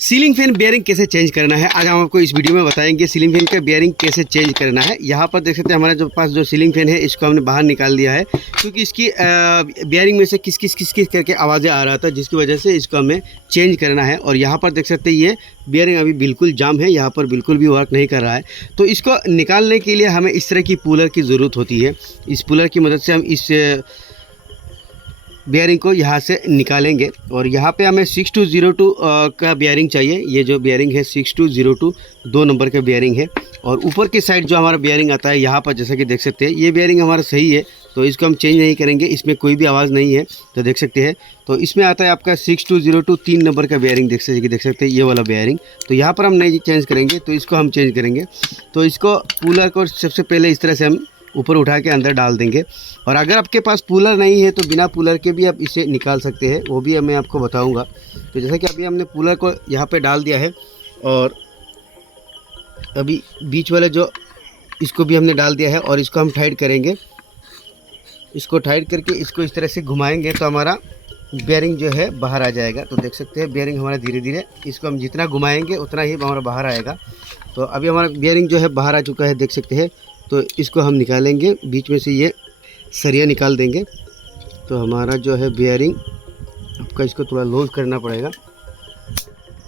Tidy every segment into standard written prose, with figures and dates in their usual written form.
Ceiling fan bearing कैसे change करना है, आज हम आपको इस वीडियो में बताएंगे। सीलिंग फैन का बेयरिंग कैसे चेंज करना है। यहाँ पर देख सकते हैं हमारे जो पास जो सीलिंग फैन है इसको हमने बाहर निकाल दिया है, क्योंकि इसकी बेयरिंग में से किस किस करके आवाज़ें आ रहा था, जिसकी वजह से इसको हमें चेंज करना है। और यहाँ पर देख सकते हैं ये बेयरिंग अभी बिल्कुल जाम है, यहाँ पर बिल्कुल भी वर्क नहीं कर रहा है। तो इसको निकालने के लिए हमें इस तरह की पुलर की ज़रूरत होती है। इस पुलर की मदद से हम इस बेयरिंग को यहाँ से निकालेंगे। और यहाँ पे हमें 6202 का बेयरिंग चाहिए। ये जो बेयरिंग है 6202 2 नंबर का बेयरिंग है। और ऊपर की साइड जो हमारा बेयरिंग आता है यहाँ पर जैसा कि देख सकते हैं ये बेयरिंग हमारा सही है, तो इसको हम चेंज नहीं करेंगे, इसमें कोई भी आवाज़ नहीं है। तो देख सकते हैं तो इसमें आता है आपका 6202 3 नंबर का बेयरिंग। देख सकते हैं ये वाला बेयरिंग। तो यहाँ पर हम नहीं चेंज करेंगे, तो इसको हम चेंज करेंगे। तो इसको पुलर को सबसे पहले इस तरह से हम ऊपर उठा के अंदर डाल देंगे। और अगर आपके पास पुलर नहीं है तो बिना पुलर के भी आप इसे निकाल सकते हैं, वो भी मैं आपको बताऊंगा। तो जैसा कि अभी हमने पुलर को यहाँ पे डाल दिया है और अभी बीच वाले जो इसको भी हमने डाल दिया है और इसको हम टाइट करेंगे। इसको टाइट करके इसको इस तरह से घुमाएंगे तो हमारा बेयरिंग जो है बाहर आ जाएगा। तो देख सकते हैं बेयरिंग हमारा धीरे धीरे, इसको हम जितना घुमाएंगे उतना ही हमारा बाहर आएगा। तो अभी हमारा बेयरिंग जो है बाहर आ चुका है, देख सकते हैं। तो इसको हम निकालेंगे, बीच में से ये सरिया निकाल देंगे। तो हमारा जो है बेयरिंग आपका इसको थोड़ा लूज करना पड़ेगा।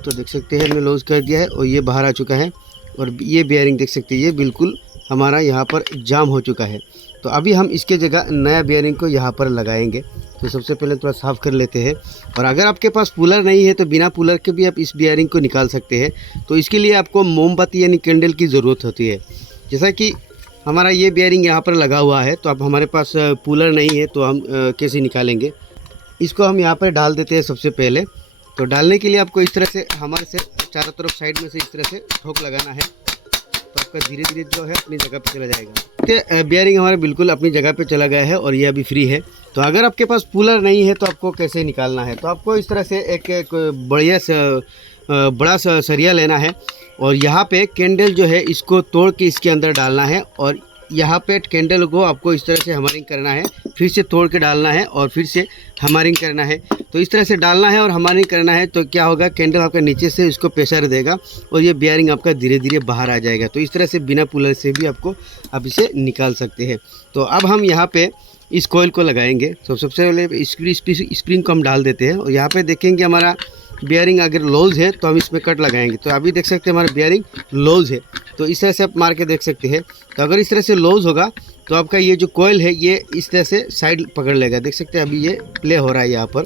तो देख सकते हैं हमने लूज कर दिया है और ये बाहर आ चुका है। और ये बेयरिंग देख सकते हैं ये बिल्कुल हमारा यहाँ पर जाम हो चुका है। तो अभी हम इसके जगह नया बेयरिंग को यहाँ पर लगाएंगे। तो सबसे पहले थोड़ा साफ़ कर लेते हैं। और अगर आपके पास पुलर नहीं है तो बिना पुलर के भी आप इस बेयरिंग को निकाल सकते हैं। तो इसके लिए आपको मोमबत्ती यानी कैंडल की ज़रूरत होती है। जैसा कि हमारा ये बेयरिंग यहाँ पर लगा हुआ है, तो अब हमारे पास पुलर नहीं है तो हम कैसे निकालेंगे। इसको हम यहाँ पर डाल देते हैं सबसे पहले। तो डालने के लिए आपको इस तरह से हमारे से चारों तरफ साइड में से इस तरह से ठोक लगाना है। तो आपका धीरे धीरे जो है अपनी जगह पे चला जाएगा। तो बेयरिंग हमारा बिल्कुल अपनी जगह पे चला गया है और ये अभी फ्री है। तो अगर आपके पास पुलर नहीं है तो आपको कैसे निकालना है, तो आपको इस तरह से एक बड़ा सा सरिया लेना है और यहाँ पे कैंडल जो है इसको तोड़ के इसके अंदर डालना है। और यहाँ पे कैंडल को आपको इस तरह से हमरिंग करना है, फिर से तोड़ के डालना है और फिर से हमरिंग करना है। तो इस तरह से डालना है और हमरिंग करना है। तो क्या होगा, कैंडल आपका नीचे से इसको प्रेशर देगा और ये बेयरिंग आपका धीरे धीरे बाहर आ जाएगा। तो इस तरह से बिना पुलर से भी आप इसे निकाल सकते हैं। तो अब हम यहाँ पे इस कॉइल को लगाएंगे। तो सबसे पहले स्प्रिंग को हम डाल देते हैं और यहाँ पे देखेंगे हमारा बेयरिंग अगर लूज है तो हम इसमें कट लगाएंगे। तो अभी देख सकते हैं हमारा बेयरिंग लूज है, तो इस तरह से आप मार के देख सकते हैं। तो अगर इस तरह से लूज होगा तो आपका ये जो कॉइल है ये इस तरह से साइड पकड़ लेगा। देख सकते हैं अभी ये प्ले हो रहा है यहाँ पर।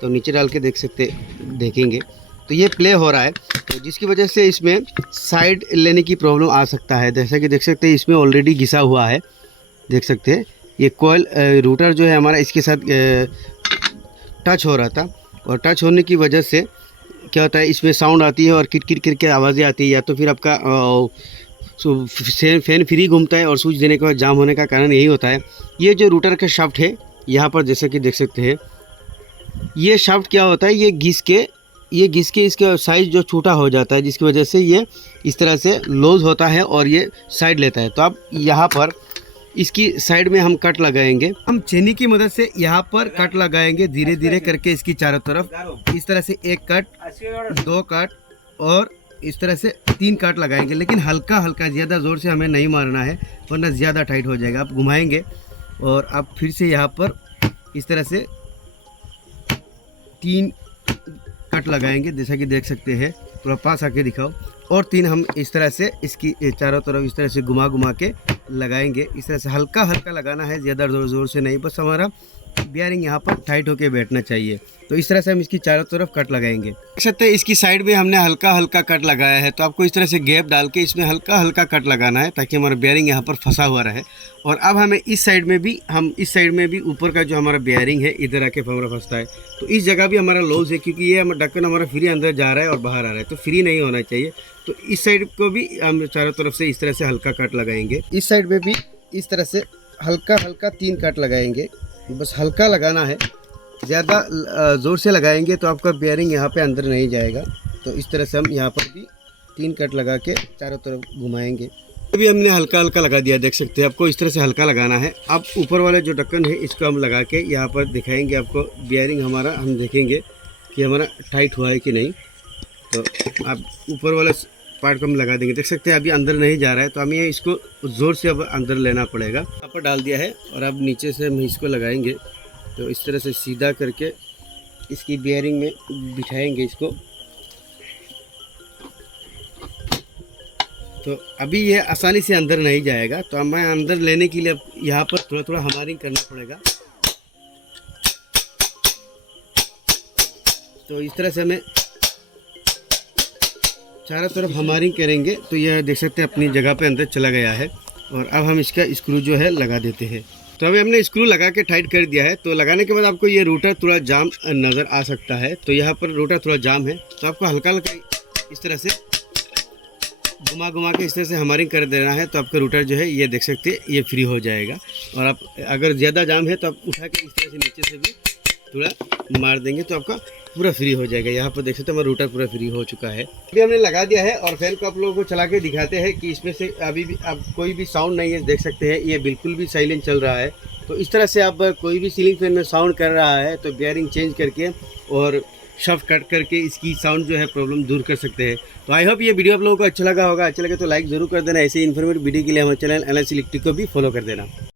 तो नीचे डाल के देखेंगे तो ये प्ले हो रहा है, तो जिसकी वजह से इसमें साइड लेने की प्रॉब्लम आ सकता है। जैसा कि देख सकते हैं इसमें ऑलरेडी घिसा हुआ है। देख सकते हैं ये कॉइल रूटर जो है हमारा इसके साथ टच हो रहा था और टच होने की वजह से क्या होता है इसमें साउंड आती है और किट करके आवाज़ें आती है। या तो फिर आपका फैन फ्री घूमता है और स्विच देने के बाद जाम होने का कारण यही होता है। ये जो रूटर का शाफ्ट है यहाँ पर जैसा कि देख सकते हैं ये शाफ्ट क्या होता है, ये घिस के इसका साइज़ जो छोटा हो जाता है, जिसकी वजह से ये इस तरह से लूज होता है और ये साइड लेता है। तो अब यहाँ पर इसकी साइड में हम कट लगाएंगे। हम छेनी की मदद से यहाँ पर कट लगाएंगे धीरे धीरे करके इसकी चारों तरफ। इस तरह से 1 कट, 2 कट और इस तरह से 3 कट लगाएंगे, लेकिन हल्का हल्का, ज़्यादा ज़ोर से हमें नहीं मारना है वरना ज़्यादा टाइट हो जाएगा। आप घुमाएंगे और आप फिर से यहाँ पर इस तरह से 3 कट लगाएंगे। जैसा कि देख सकते हैं, थोड़ा पास आके दिखाओ। और 3 हम इस तरह से इसकी चारों तरफ इस तरह से घुमा के लगाएंगे। इस तरह से हल्का हल्का लगाना है, ज़्यादा ज़ोर से नहीं, बस हमारा बेयरिंग यहाँ पर टाइट होके बैठना चाहिए। तो इस तरह से हम इसकी चारों तरफ कट लगाएंगे। देख सकते हैं इसकी साइड में हमने हल्का हल्का कट लगाया है। तो आपको इस तरह से गैप डाल के इसमें हल्का हल्का कट लगाना है ताकि हमारा बेयरिंग यहाँ पर फंसा हुआ रहे। और अब हमें इस साइड में भी ऊपर का जो हमारा बेयरिंग है इधर आके हमारा फंसता है। तो इस जगह भी हमारा लूज है, क्योंकि ये ढक्कन हमारा फ्री अंदर जा रहा है और बाहर आ रहा है, तो फ्री नहीं होना चाहिए। तो इस साइड को भी हम चारों तरफ से इस तरह से हल्का कट लगाएंगे। इस साइड में भी इस तरह से हल्का हल्का 3 कट लगाएंगे। बस हल्का लगाना है, ज़्यादा ज़ोर से लगाएंगे तो आपका बेयरिंग यहाँ पे अंदर नहीं जाएगा। तो इस तरह से हम यहाँ पर भी 3 कट लगा के चारों तरफ घुमाएंगे। अभी हमने हल्का हल्का लगा दिया, देख सकते हैं। आपको इस तरह से हल्का लगाना है। अब ऊपर वाले जो ढक्कन है इसको हम लगा के यहाँ पर दिखाएंगे आपको बेयरिंग हमारा, हम देखेंगे कि हमारा टाइट हुआ है कि नहीं। तो आप ऊपर वाला पार्ट को हम लगा देंगे। देख सकते हैं अभी अंदर नहीं जा रहा है, तो हमें इसको ज़ोर से अब अंदर लेना पड़ेगा। यहाँ पर डाल दिया है और अब नीचे से हम इसको लगाएंगे। तो इस तरह से सीधा करके इसकी बियरिंग में बिठाएंगे इसको। तो अभी ये आसानी से अंदर नहीं जाएगा, तो हमें अंदर लेने के लिए अब यहाँ पर थोड़ा थोड़ा हमारिंग करना पड़ेगा। तो इस तरह से हमें चारों तरफ हमारिंग करेंगे। तो यह देख सकते हैं अपनी जगह पे अंदर चला गया है। और अब हम इसका स्क्रू जो है लगा देते हैं। तो अभी हमने स्क्रू लगा के टाइट कर दिया है। तो लगाने के बाद आपको ये रोटर थोड़ा जाम नज़र आ सकता है। तो यहाँ पर रोटर थोड़ा जाम है, तो आपको हल्का हल्का इस तरह से घुमा घुमा के इस तरह से हमारिंग कर देना है। तो आपका रोटर जो है ये देख सकते हैं ये फ्री हो जाएगा। और आप अगर ज़्यादा जाम है तो आप उठा के इस तरह से नीचे से भी थोड़ा मार देंगे तो आपका पूरा फ्री हो जाएगा। यहाँ पर देख सकते हैं हमारा रूटर पूरा फ्री हो चुका है। अभी हमने लगा दिया है और फैन को आप लोगों को चला के दिखाते हैं कि इसमें से अभी भी अब कोई भी साउंड नहीं है। देख सकते हैं ये बिल्कुल भी साइलेंट चल रहा है। तो इस तरह से आप कोई भी सीलिंग फैन में साउंड कर रहा है तो बियरिंग चेंज करके और शाफ्ट कट करके इसकी साउंड जो है प्रॉब्लम दूर कर सकते हैं। तो आई होप ये वीडियो आप लोगों को अच्छा लगा होगा। अच्छा लगे तो लाइक ज़रूर कर देना। ऐसे ही इन्फॉर्मेटिव वीडियो के लिए हमारे चैनल NLC इलेक्ट्रिक को भी फॉलो कर देना।